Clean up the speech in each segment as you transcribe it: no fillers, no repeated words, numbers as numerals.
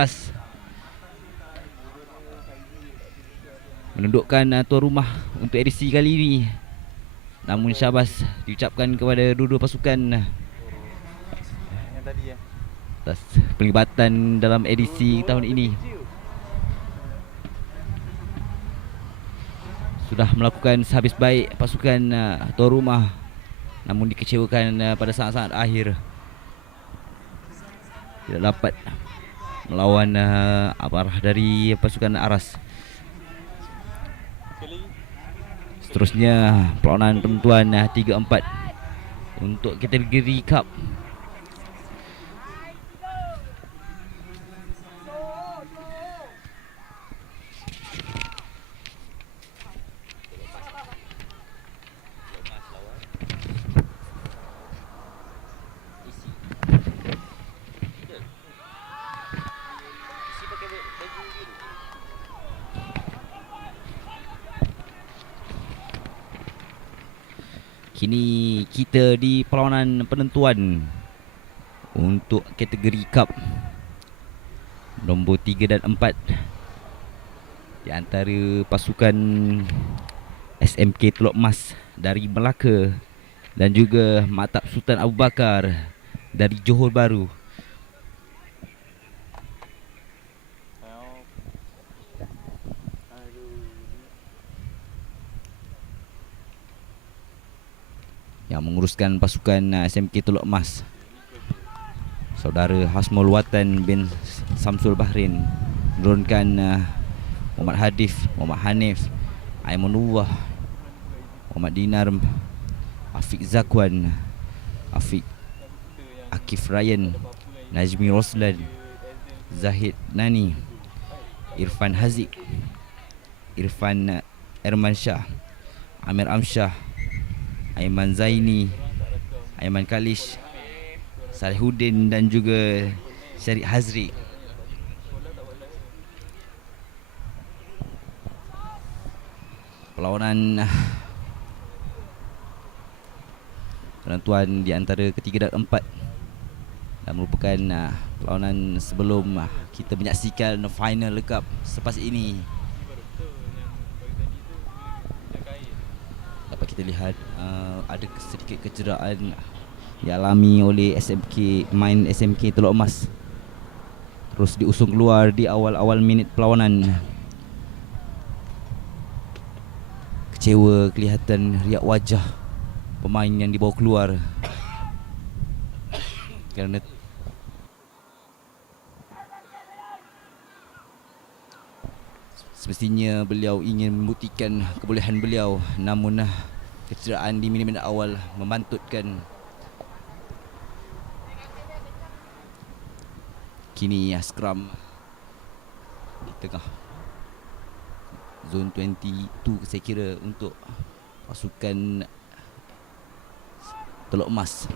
Aras menundukkan tuan rumah untuk edisi kali ini. Namun syabas diucapkan kepada dua-dua pasukan atas pelibatan dalam edisi tahun ini. Sudah melakukan sehabis baik pasukan tuan rumah, namun dikecewakan pada saat-saat akhir. Tidak dapat melawan amarah dari pasukan Aras. Seterusnya perlawanan penentuan 3-4 untuk kategori Cup. Kini kita di perlawanan penentuan untuk kategori Cup nombor 3 dan 4 di antara pasukan SMK Teluk Mas dari Melaka dan juga Maktab Sultan Abu Bakar dari Johor Bahru. Yang menguruskan pasukan SMK Teluk Mas, saudara Hasmul Watan bin Samsul Bahrin, menurunkan Muhammad Hadif, Muhammad Hanif, Aimanullah, Muhammad Dinar, Afiq Zakwan, Afiq Akif Ryan, Najmi Roslan, Zahid Nani, Irfan Haziq, Irfan Erman Shah, Amir Amsyah, Aiman Zaini, Aiman Kalish, Salihuddin dan juga Syarif Hazri. Perlawanan penentuan di antara ketiga dan empat dan merupakan perlawanan sebelum kita menyaksikan final Cup selepas ini. Dapat kita lihat ada sedikit kecederaan dialami oleh main SMK Teluk Mas, terus diusung keluar di awal-awal minit perlawanan. Kecewa kelihatan riak wajah pemain yang dibawa keluar kerana semestinya beliau ingin membuktikan kebolehan beliau, namun kecederaan di minit-minit awal membantutkan. Kini scrum di tengah zone 22 saya kira untuk pasukan Teluk Mas.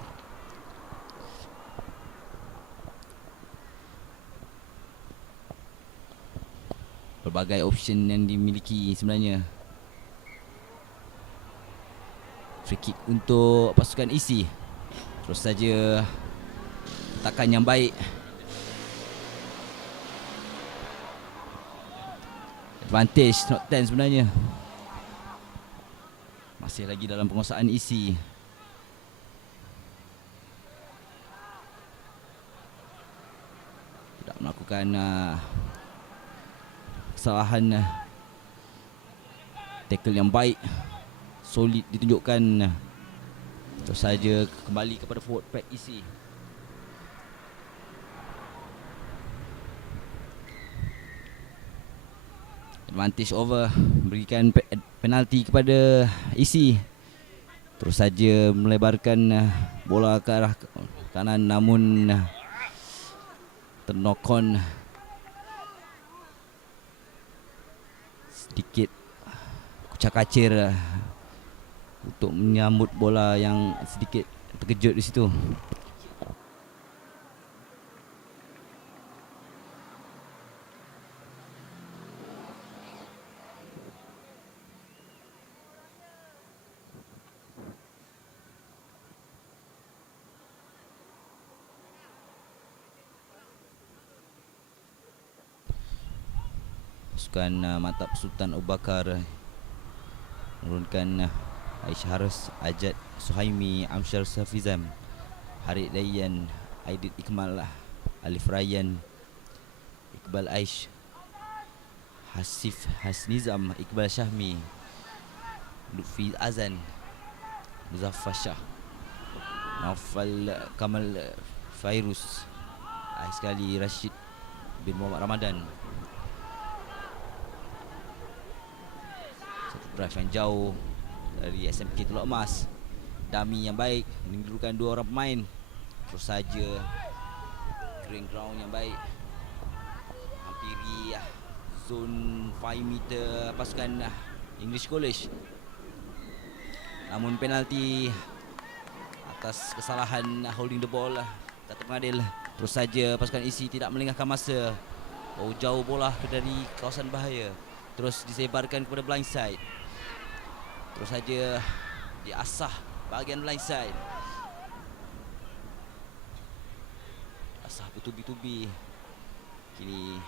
Berbagai option yang dimiliki sebenarnya. Free kick untuk pasukan isi. Terus saja takan yang baik. Advantage not 10 sebenarnya. Masih lagi dalam penguasaan isi. Tidak melakukan kesalahan. Tackle yang baik, solid ditunjukkan. Terus saja kembali kepada forward pack isi. Advantage over, berikan penalti kepada isi. Terus saja melebarkan bola ke arah kanan, namun ternokon sedikit kucak-kacir untuk menyambut bola yang sedikit terkejut di situ. pasukan Mantap Sultan Abu Bakar menurunkan Aisyah Haris, Ajat Suhaimi, Amsyar Safizam, Harid Dayan, Aidit Ikmal, Alif Rayyan, Iqbal Aish, Hasif Hasnizam, Iqbal Syahmi, Lutfi Azan, Muzaffar Shah, Naufal Kamal Fairuz, akhir sekali Rashid bin Muhammad Ramadan. Satu drive yang jauh dari SMK Teluk Emas. Dummy yang baik menimbulkan dua orang pemain. Terus saja green ground yang baik hampiri zone 5 meter pasukan English College. Namun penalti atas kesalahan holding the ball kata pengadil. Terus saja pasukan isi tidak melengahkan masa. Jauh bola dari kawasan bahaya. Terus disebarkan kepada blind side. Terus saja diasah bahagian blind side. Asah bertubi-tubi. Kini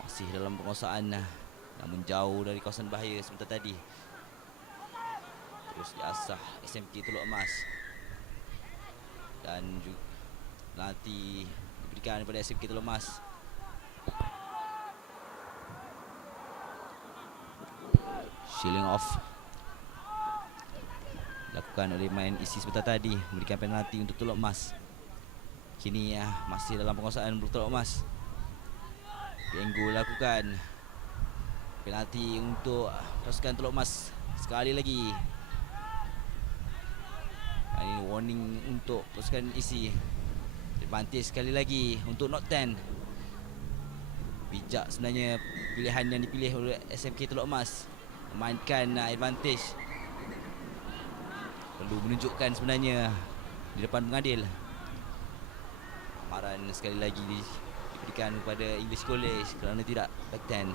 masih dalam penguasaan, namun jauh dari kawasan bahaya sebentar tadi. Terus diasah SMK Teluk Emas. Dan juga nanti diberikan kepada SMK Teluk Emas. Shilling off dilakukan oleh main isi sebentar tadi, memberikan penalti untuk Teluk Emas. Kini masih dalam penguasaan Teluk Emas. Penggu lakukan penalti untuk pasukan Teluk Emas sekali lagi. Ini warning untuk pasukan isi. Advantage sekali lagi untuk Not 10. Bijak sebenarnya pilihan yang dipilih oleh SMK Teluk Emas, memainkan advantage. Perlu menunjukkan sebenarnya di depan pengadil. Amaran sekali lagi diberikan kepada English College kerana tidak back 10.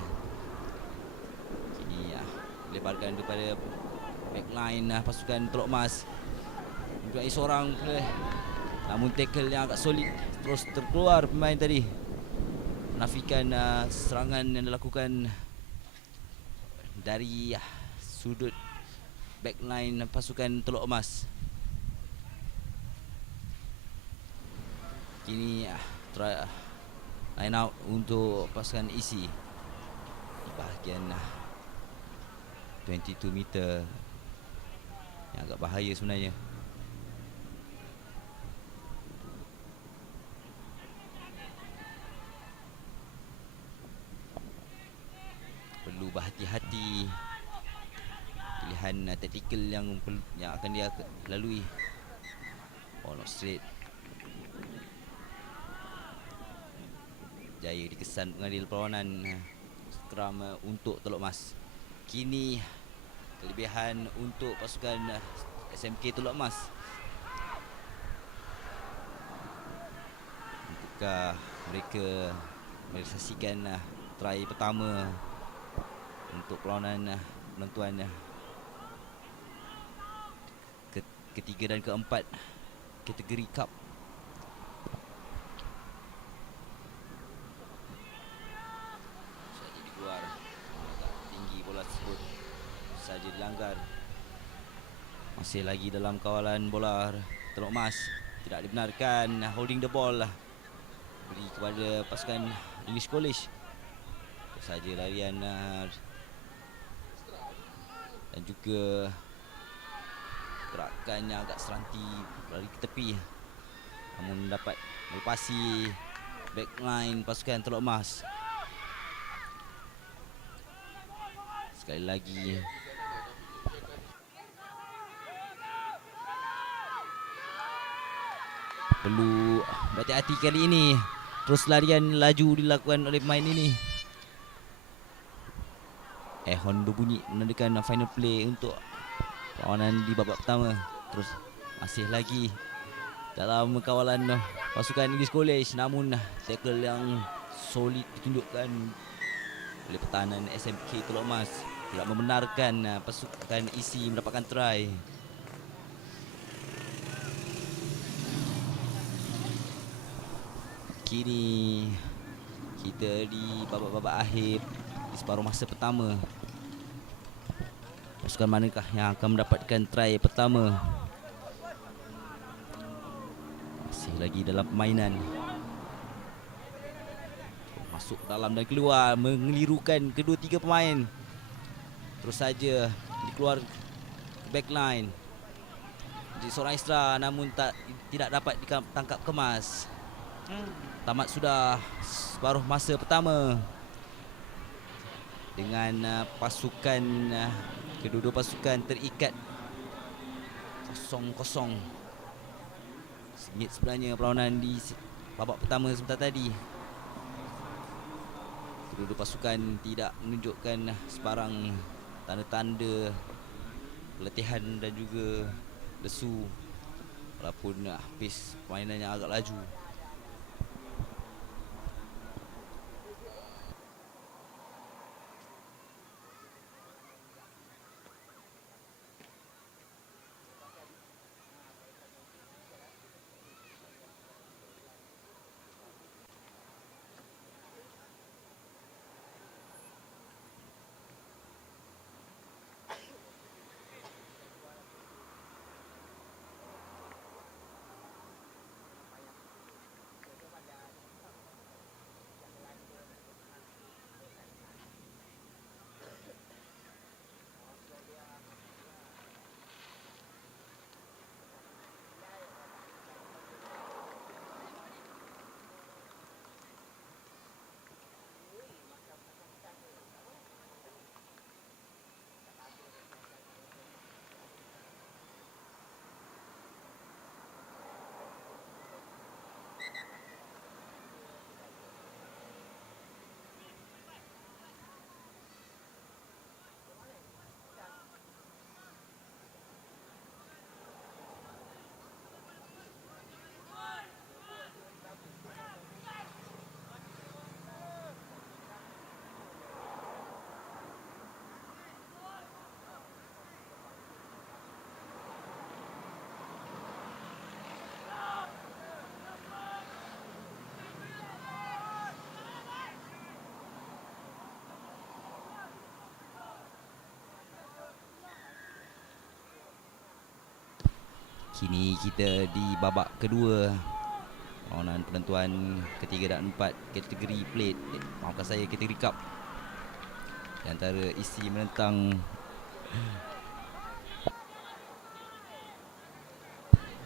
Kini dilebarkan kepada backline pasukan Teluk Emas. Juga seorang namun tackle yang agak solid. Terus terkeluar pemain tadi, menafikan serangan yang dilakukan dari sudut backline pasukan Teluk Emas. Kini line out untuk pasukan isi di bahagian 22 meter yang agak bahaya sebenarnya. Perlu berhati-hati pilihan taktikal yang akan dia lalui. Not straight. Jaya dikesan pengadil perlawanan scrum untuk Teluk Emas. Kini kelebihan untuk pasukan SMK Teluk Emas. Apakah mereka merealisasikan try pertama untuk perlawanan penentuan ketiga dan keempat kategori cup. Saja dikeluar agak tinggi bola tersebut, saja dilanggar. Masih lagi dalam kawalan bola Teluk Emas, tidak dibenarkan holding the ball beri kepada pasukan English College. Saja larian dan juga gerakan yang agak seranti lari ke tepi, namun dapat melepasi backline pasukan Teluk Emas. Sekali lagi perlu berhati-hati kali ini. Terus larian laju dilakukan oleh pemain ini. Horn berbunyi menandakan final play untuk perlawanan di babak pertama. Terus masih lagi dalam kawalan pasukan English College, namun tackle yang solid ditunjukkan oleh pertahanan SMK Teluk Emas tidak membenarkan pasukan isi mendapatkan try. Kini kita di babak-babak akhir di separuh masa pertama. Pasukan manakah yang akan mendapatkan try pertama? Masih lagi dalam permainan. Masuk dalam dan keluar, mengelirukan kedua-tiga pemain. Terus saja dikeluar ke backline. Jadi seorang extra namun tidak dapat ditangkap kemas. Tamat sudah separuh masa pertama. Dengan pasukan kedua-dua pasukan terikat 0-0. Sengit sebenarnya perlawanan di babak pertama sebentar tadi. Kedua-dua pasukan tidak menunjukkan sebarang tanda-tanda pelatihan dan juga lesu, walaupun pace permainannya agak laju. Kini kita di babak kedua, perlawanan penentuan ketiga dan empat kategori plate, maafkan saya, kategori cup. Di antara isi menentang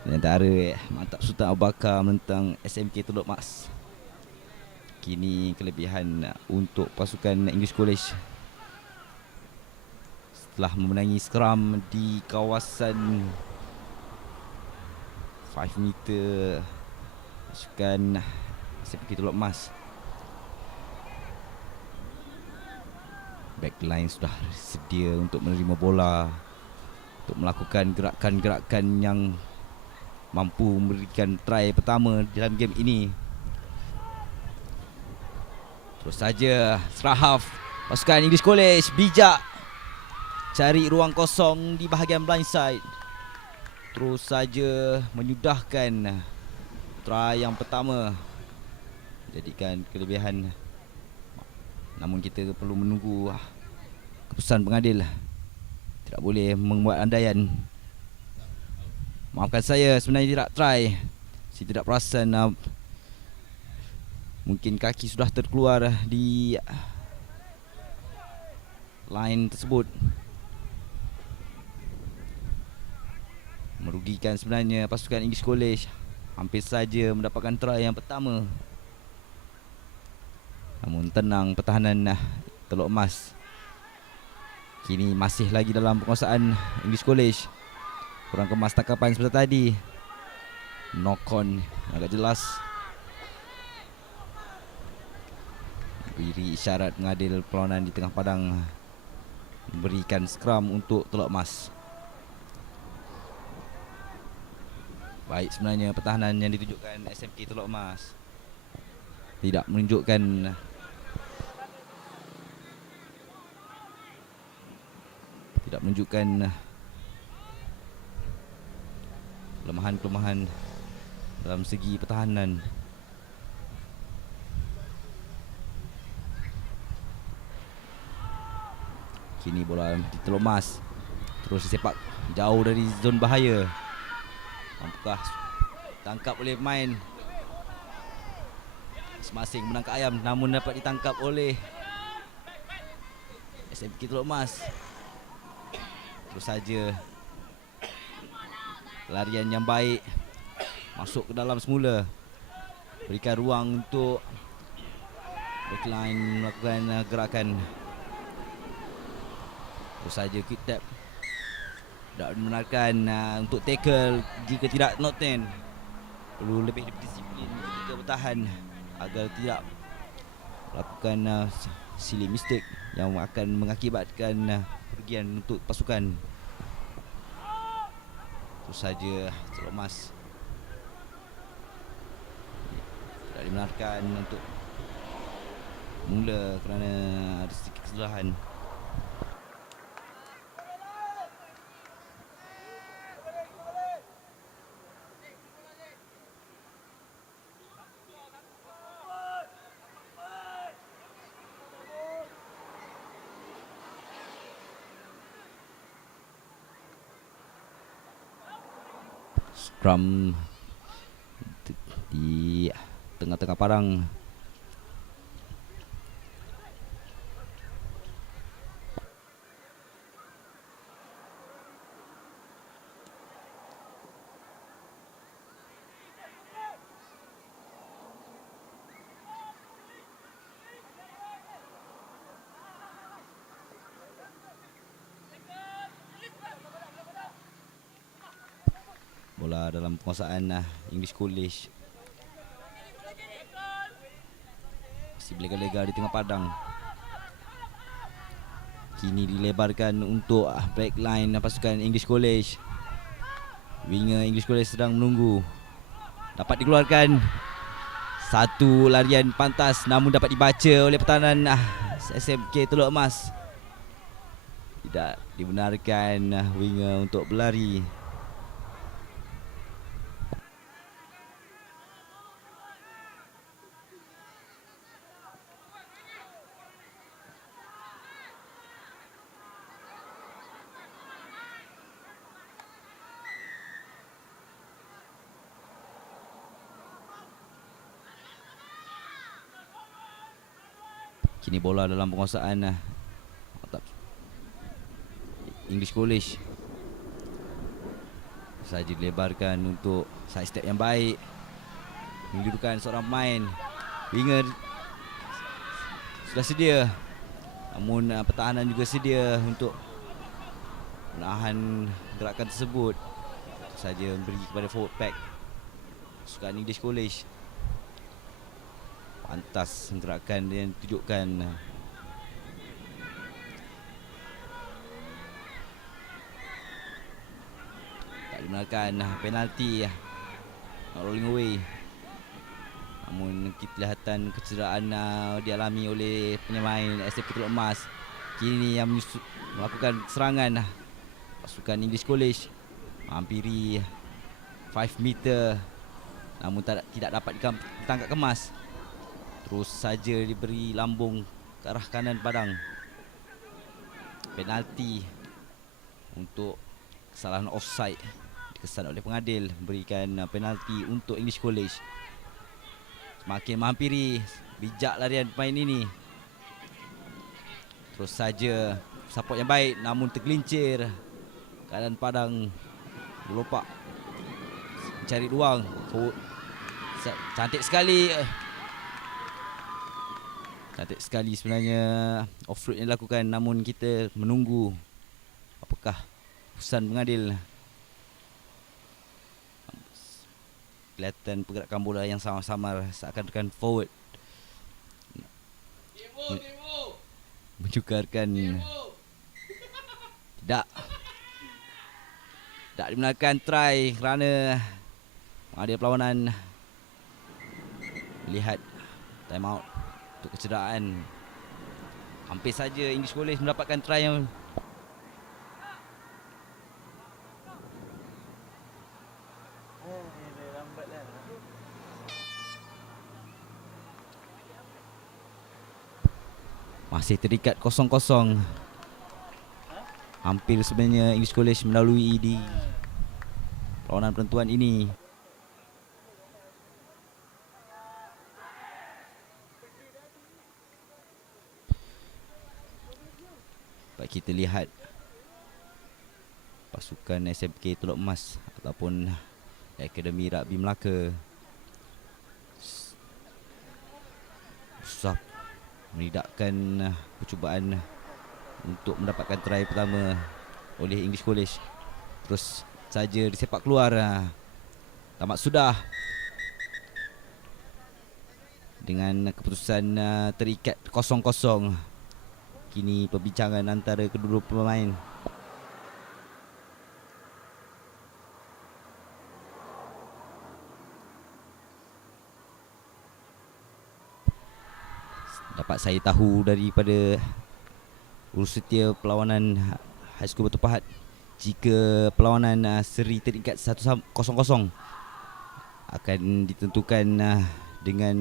di antara Mantap Sultan Abu Bakar menentang SMK Teluk Mas. Kini kelebihan untuk pasukan English College setelah memenangi scrum di kawasan 5 meter pasukan SMK Teluk Mas. Backline sudah sedia untuk menerima bola, untuk melakukan gerakan-gerakan yang mampu memberikan try pertama dalam game ini. Terus saja serahaf pasukan English College bijak cari ruang kosong di bahagian blindside. Terus saja menyudahkan try yang pertama, jadikan kelebihan. Namun kita perlu menunggu keputusan pengadil. Tidak boleh membuat andaian. Maafkan saya, sebenarnya tidak try. Saya tidak perasan mungkin kaki sudah terkeluar di line tersebut. Merugikan sebenarnya pasukan English College. Hampir saja mendapatkan try yang pertama. Namun tenang pertahanan Teluk Mas. Kini masih lagi dalam penguasaan English College. Kurang kemas tangkapan seperti tadi. Knock on agak jelas. Beri isyarat mengadil perlawanan di tengah padang. Memberikan scrum untuk Teluk Mas. Baik sebenarnya pertahanan yang ditunjukkan SMK Teluk Mas. Tidak menunjukkan kelemahan-kelemahan dalam segi pertahanan. Kini bola diteluk Mas. Terus disepak jauh dari zon bahaya. Mampukah tangkap oleh pemain masing-masing menangkap ayam, namun dapat ditangkap oleh SMK Teluk Mas. Terus saja larian yang baik masuk ke dalam semula, berikan ruang untuk backline melakukan gerakan. Terus saja quick tap, tidak membenarkan untuk tackle. Jika tidak not 10, perlu lebih disiplin ketika bertahan agar tidak melakukan silly mistake yang akan mengakibatkan kerugian untuk pasukan. Terus saja Teluk Mas tidak dibenarkan untuk mula kerana ada sedikit kesalahan. Scrum di tengah-tengah padang. Bola dalam penguasaan English College. Masih berlega-lega di tengah padang. Kini dilebarkan untuk backline pasukan English College. Winger English College sedang menunggu. Dapat dikeluarkan. Satu larian pantas namun dapat dibaca oleh pertahanan SMK Teluk Mas. Tidak dibenarkan winger untuk berlari. Kini bola dalam penguasaan English College. Saja dilebarkan untuk side step yang baik, mendudukan seorang pemain. Winger sudah sedia, namun pertahanan juga sedia untuk menahan gerakan tersebut. Saja beri kepada forward pack pasukan English College. Pantas gerakan yang tunjukkan. Tak dibenarkan penalti, rolling away. Namun kelihatan kecederaan dialami oleh pemain SMK Teluk Mas. Kini yang melakukan serangan pasukan English College, hampiri 5 meter, namun tidak dapat ditangkap kemas. Terus saja diberi lambung ke arah kanan padang. Penalti untuk kesalahan offside dikesan oleh pengadil, berikan penalti untuk English College. Semakin menghampiri, bijak larian pemain ini. Terus saja support yang baik namun tergelincir. Kanan padang berlopak mencari ruang. Cantik sekali. Cantik sekali sebenarnya off-road yang dilakukan, namun kita menunggu apakah keputusan pengadil. Kelihatan pergerakan bola yang samar-samar seakan-akan forward mencukarkan. Tidak dibenarkan try kerana pengadil perlawanan melihat time out untuk kecederaan. Hampir saja English College mendapatkan try yang masih terikat 0-0. Hampir sebenarnya English College melalui di perlawanan penentuan ini. Baik, kita lihat pasukan SMK Teluk Emas ataupun Akademi Rugby Melaka susah menidakkan percubaan untuk mendapatkan try pertama oleh English College. Terus saja disepak keluar. Tamat sudah dengan keputusan terikat 0-0. Kini perbincangan antara kedua pemain. Dapat saya tahu daripada urusetia perlawanan High School Batu Pahat, jika perlawanan seri terikat 1-0 akan ditentukan dengan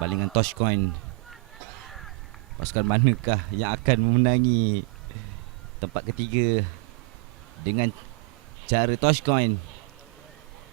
balingan toss coin. Pasukan manakah yang akan memenangi tempat ketiga dengan cara toss coin.